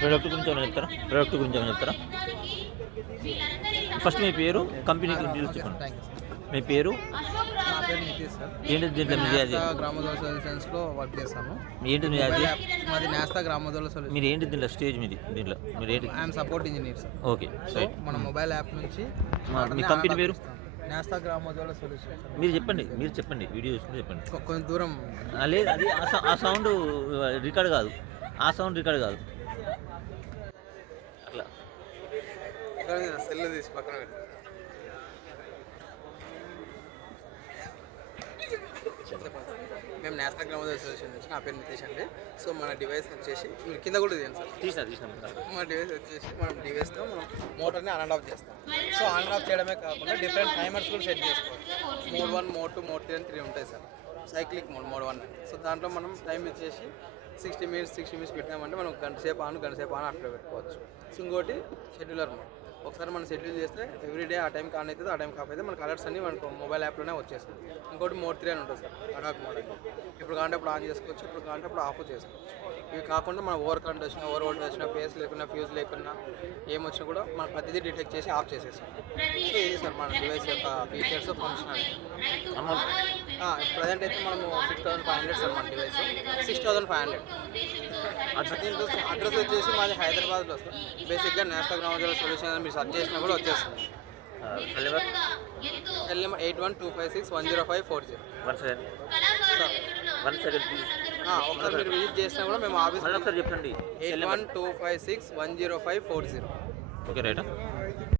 Product గురించి ఏమైనా చెప్తారా? ప్రోడక్ట్ గురించి ఏమైనా చెప్తారా? ఫస్ట్ మీ పేరు, కంపెనీ డీటెయిల్స్ చెప్పండి. మీ పేరు? నా పేరు నితీష్ సార్. ఏంటి దీంట్లో మీ అది? గ్రామోదయ సొల్యూషన్స్లో వర్క్ చేస్తాను. ఏంటి మీ అది? మాది నేస్తా గ్రామోదయ సొల్యూషన్. మీరు ఏంటి దీంట్లో స్టేజ్ మీది? దీంట్లో మీరు ఏంటి? I'm support engineer sir. Okay, so మన మొబైల్ యాప్ నుంచి మీ కంపెనీ పేరు? నేస్తా గ్రామోదయ సొల్యూషన్. మీరు చెప్పండి వీడియో చూసుకుంటే చెప్పండి. కొంచెం దూరం లేదు, అది ఆ సౌండ్ రికార్డ్ కాదు, ఆ సౌండ్ రికార్డ్ కాదు. అట్లా సెల్ తీసి పక్కన పెట్టారు. మేము నేషనల్ గ్రామోదయ సొల్యూషన్ నుంచి, నా పేరు నితీష్ అండి. సో మన డివైస్ వచ్చేసి మీరు కింద కూడా తీయండి సార్. తీసిన మన డివైస్ వచ్చేసి మనం డివైస్తో మనం మోటార్ని ఆన్ అండ్ ఆఫ్ చేస్తాం. సో ఆన్ అండ్ ఆఫ్ చేయడమే కాకుండా డిఫరెంట్ టైమర్స్ కూడా సెట్ చేసుకోవచ్చు. మోడ్ 1, మోడ్ 2, మోడ్ 3 అని 3 ఉంటాయి సార్. Cyclic mode 1. సో దాంట్లో మనం టైం ఇచ్చేసి 60 మినిట్స్ పెట్టామంటే మనం గంట సేపు ఆన్ అట్లా పెట్టుకోవచ్చు. సో ఇంకోటి షెడ్యూలర్ మోడ్. ఒకసారి మనం షెడ్యూల్ చేస్తే ఎవ్రీడే ఆ టైంకి ఆన్ అవుతుంది, ఆ టైంకి ఆఫ్ అయితే మనకు అలర్ట్స్ అన్ని మనకు మొబైల్ యాప్లోనే వచ్చేస్తుంది. ఇంకోటి మోడ్ 3 అని ఉంటుంది సార్, అడాక్ మోడ్ అని. ఇప్పుడు కాంటే అప్పుడు ఆన్ చేసుకోవచ్చు, ఇప్పుడు కాంటే అప్పుడు ఆఫ్ చేసుకోవచ్చు. ఇవి కాకుండా మనం ఓవర్ కరెంట్ వచ్చినా, ఓవర్ వోల్టేజ్ వచ్చినా, ఫేస్ లేకున్నా, ఫ్యూజ్ లేకున్నా, ఏమొచ్చినా కూడా మనం ప్రతిదీ డిటెక్ట్ చేసి ఆఫ్ చేసేస్తాం. సో ఇది సార్ మన డివైస్ యొక్క ఫీచర్స్, ఫంక్షనాలిటీ. ప్రజెంట్ అయితే మనము 6500 సార్ మన డివైస్. 6500. అడ్రస్ వచ్చేసి మాది హైదరాబాద్లో సార్. బేసిక్గా నేషనల్ గ్రామోదయ సొల్యూషన్ అని మీరు సర్చ్ చేసినా కూడా వచ్చేస్తుంది. 8125610540. ఒకసారి మీరు విజిట్ చేసినా కూడా మేము ఆఫీస్ చెప్పండి. 8125610540. Okay right.